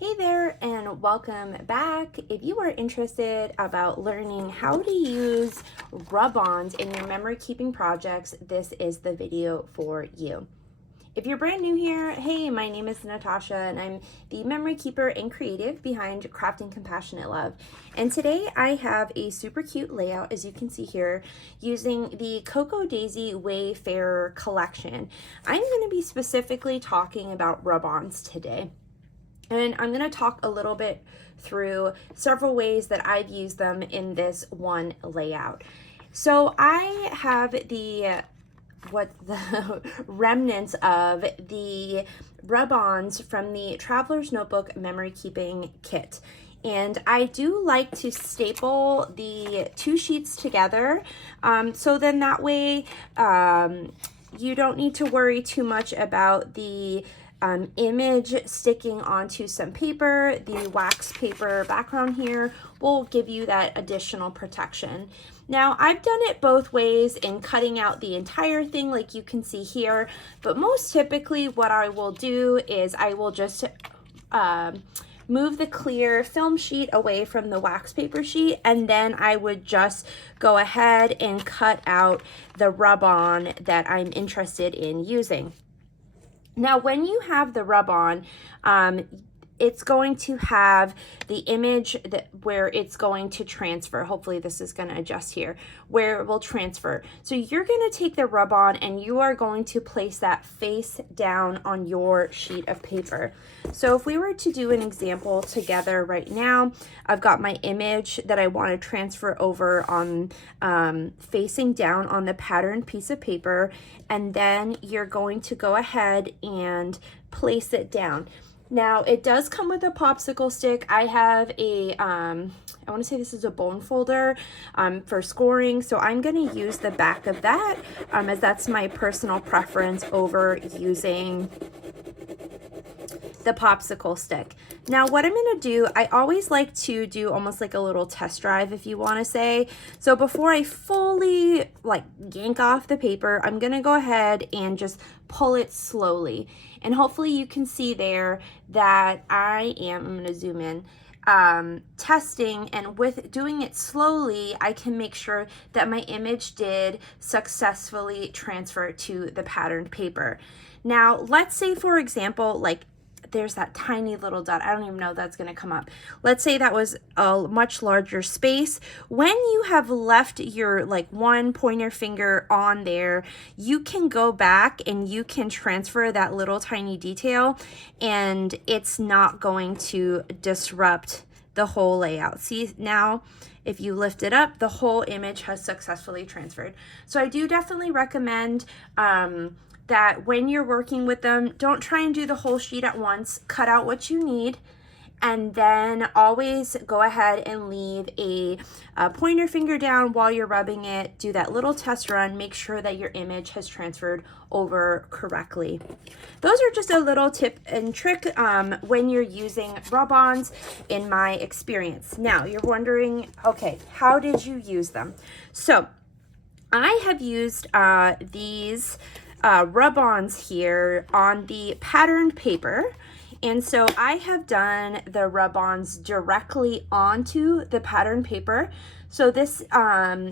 Hey there and welcome back. If you are interested about learning how to use rub-ons in your memory keeping projects, this is the video for you. If you're brand new here, hey, my name is Natasha and I'm the memory keeper and creative behind Crafting Compassionate Love. And today I have a super cute layout, as you can see here, using the Cocoa Daisy Wayfarer collection. I'm going to be specifically talking about rub-ons today. And I'm going to talk a little bit through several ways that I've used them in this one layout. So I have the remnants of the rub-ons from the Traveler's Notebook memory keeping kit. And I do like to staple the two sheets together, so then that way you don't need to worry too much about the image sticking onto some paper. The wax paper background here will give you that additional protection. Now, I've done it both ways in cutting out the entire thing like you can see here, but most typically what I will do is I will just move the clear film sheet away from the wax paper sheet, and then I would just go ahead and cut out the rub-on that I'm interested in using. Now, when you have the rub-on, it's going to have the image where it's going to transfer. Hopefully this is going to adjust here, where it will transfer. So you're going to take the rub-on and you are going to place that face down on your sheet of paper. So if we were to do an example together right now, I've got my image that I want to transfer over on facing down on the patterned piece of paper, and then you're going to go ahead and place it down. Now, it does come with a popsicle stick. I have a, I want to say this is a bone folder for scoring. So I'm going to use the back of that as that's my personal preference over using the popsicle stick. Now, what I'm going to do, I always like to do almost like a little test drive, if you want to say. So before I fully yank off the paper, I'm going to go ahead and just pull it slowly. And hopefully you can see there that I'm going to zoom in, testing, and with doing it slowly, I can make sure that my image did successfully transfer to the patterned paper. Now, let's say, for example, there's that tiny little dot. I don't even know if that's going to come up. Let's say that was a much larger space. When you have left your one pointer finger on there, you can go back and you can transfer that little tiny detail, and it's not going to disrupt the whole layout. See, now if you lift it up, the whole image has successfully transferred. So I do definitely recommend that when you're working with them, don't try and do the whole sheet at once. Cut out what you need, and then always go ahead and leave a pointer finger down while you're rubbing it. Do that little test run. Make sure that your image has transferred over correctly. Those are just a little tip and trick when you're using rub-ons in my experience. Now, you're wondering, okay, how did you use them? So I have used these rub-ons here on the patterned paper, and so I have done the rub-ons directly onto the patterned paper. So this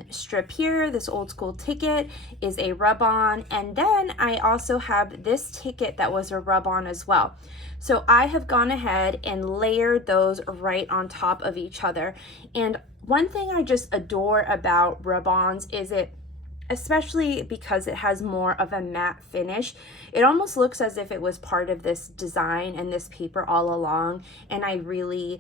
strip here, this old school ticket, is a rub-on, and then I also have this ticket that was a rub-on as well. So I have gone ahead and layered those right on top of each other. And one thing I just adore about rub-ons is especially because it has more of a matte finish, it almost looks as if it was part of this design and this paper all along, and I really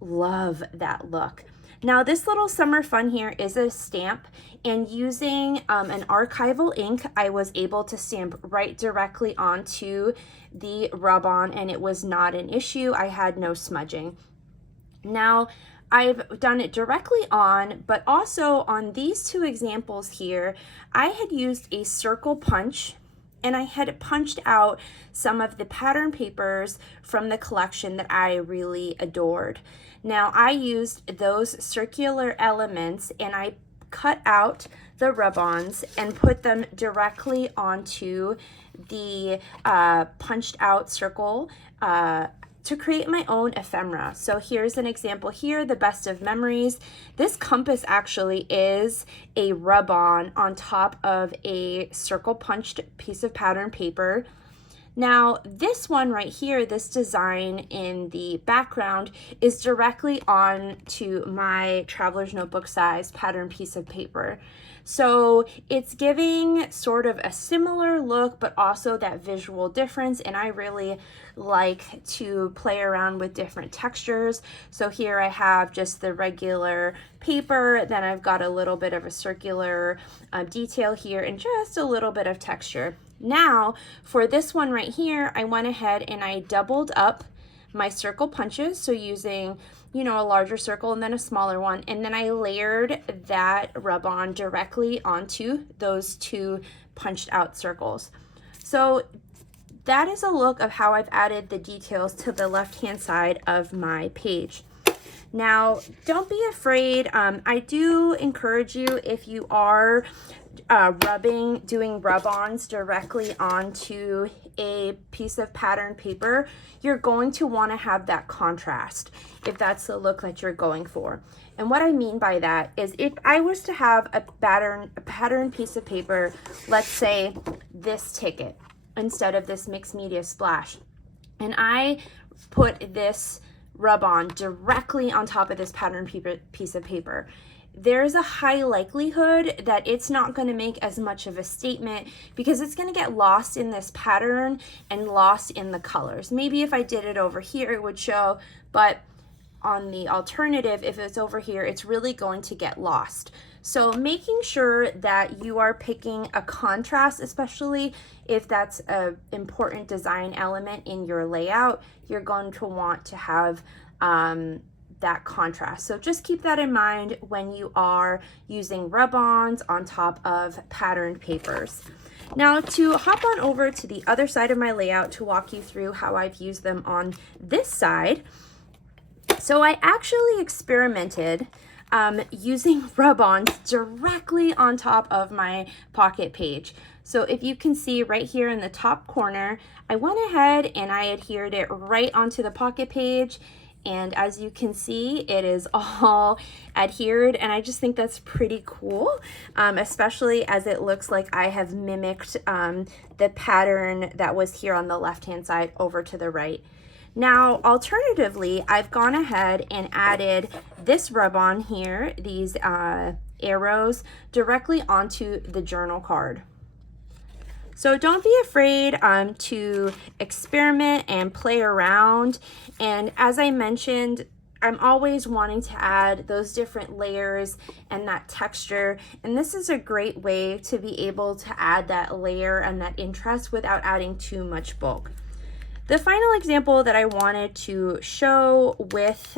love that look. Now, this little summer fun here is a stamp, and using an archival ink, I was able to stamp right directly onto the rub-on, and it was not an issue. I had no smudging. Now, I've done it directly on, but also on these two examples here, I had used a circle punch, and I had punched out some of the pattern papers from the collection that I really adored. Now, I used those circular elements and I cut out the rub-ons and put them directly onto the punched out circle to create my own ephemera. So here's an example here, the best of memories. This compass actually is a rub-on top of a circle punched piece of pattern paper. Now this one right here, this design in the background is directly on to my Traveler's Notebook size pattern piece of paper. So it's giving sort of a similar look, but also that visual difference. And I really like to play around with different textures. So here I have just the regular paper, then I've got a little bit of a circular detail here and just a little bit of texture. Now for this one right here, I went ahead and I doubled up my circle punches. So using, you know, a larger circle and then a smaller one. And then I layered that rub-on directly onto those two punched out circles. So that is a look of how I've added the details to the left-hand side of my page. Now, don't be afraid. I do encourage you, if you are doing rub-ons directly onto a piece of pattern paper, you're going to want to have that contrast if that's the look that you're going for. And what I mean by that is, if I was to have a pattern piece of paper, let's say this ticket instead of this mixed media splash, and I put this rub-on directly on top of this pattern piece of paper, there's a high likelihood that it's not going to make as much of a statement because it's going to get lost in this pattern and lost in the colors. Maybe if I did it over here, it would show, but on the alternative, if it's over here, it's really going to get lost. So making sure that you are picking a contrast, especially if that's an important design element in your layout, you're going to want to have that contrast. So just keep that in mind when you are using rub-ons on top of patterned papers. Now to hop on over to the other side of my layout to walk you through how I've used them on this side. So I actually experimented using rub-ons directly on top of my pocket page. So if you can see right here in the top corner, I went ahead and I adhered it right onto the pocket page. And as you can see, it is all adhered, and I just think that's pretty cool, especially as it looks like I have mimicked the pattern that was here on the left-hand side over to the right. Now, alternatively, I've gone ahead and added this rub-on here, these arrows, directly onto the journal card. So don't be afraid to experiment and play around. And as I mentioned, I'm always wanting to add those different layers and that texture. And this is a great way to be able to add that layer and that interest without adding too much bulk. The final example that I wanted to show with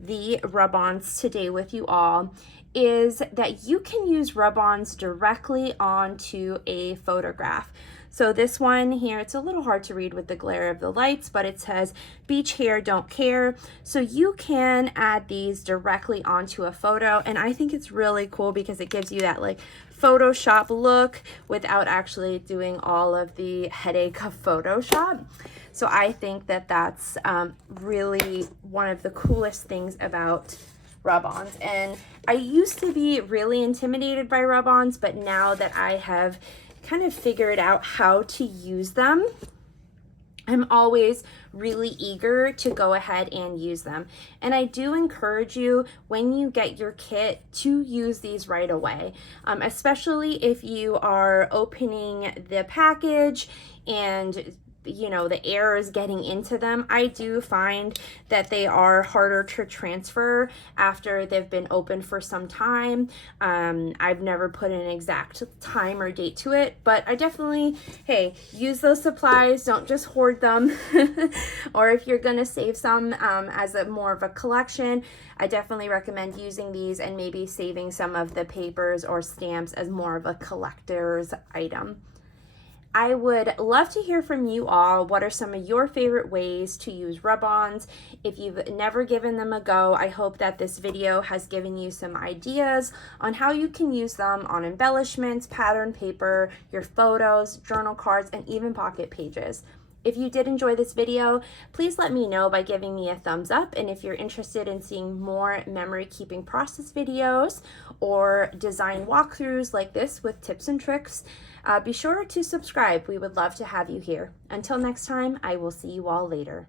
the rub-ons today with you all is that you can use rub-ons directly onto a photograph. So this one here, it's a little hard to read with the glare of the lights, but it says beach hair, don't care. So you can add these directly onto a photo, and I think it's really cool because it gives you that like Photoshop look without actually doing all of the headache of Photoshop. So I think that that's really one of the coolest things about rub-ons. And I used to be really intimidated by rub-ons, but now that I have kind of figured out how to use them, I'm always really eager to go ahead and use them. And I do encourage you, when you get your kit, to use these right away, especially if you are opening the package and you know the air is getting into them. I do find that they are harder to transfer after they've been open for some time. I've never put an exact time or date to it, but I definitely, hey, use those supplies, don't just hoard them. Or if you're gonna save some as a more of a collection, I definitely recommend using these and maybe saving some of the papers or stamps as more of a collector's item. I would love to hear from you all. What are some of your favorite ways to use rub-ons? If you've never given them a go, I hope that this video has given you some ideas on how you can use them on embellishments, pattern paper, your photos, journal cards, and even pocket pages. If you did enjoy this video, please let me know by giving me a thumbs up. And if you're interested in seeing more memory keeping process videos or design walkthroughs like this with tips and tricks, be sure to subscribe. We would love to have you here. Until next time, I will see you all later.